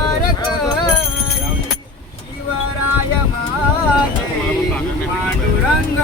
तारक शिवराय मागे पांडुरंग।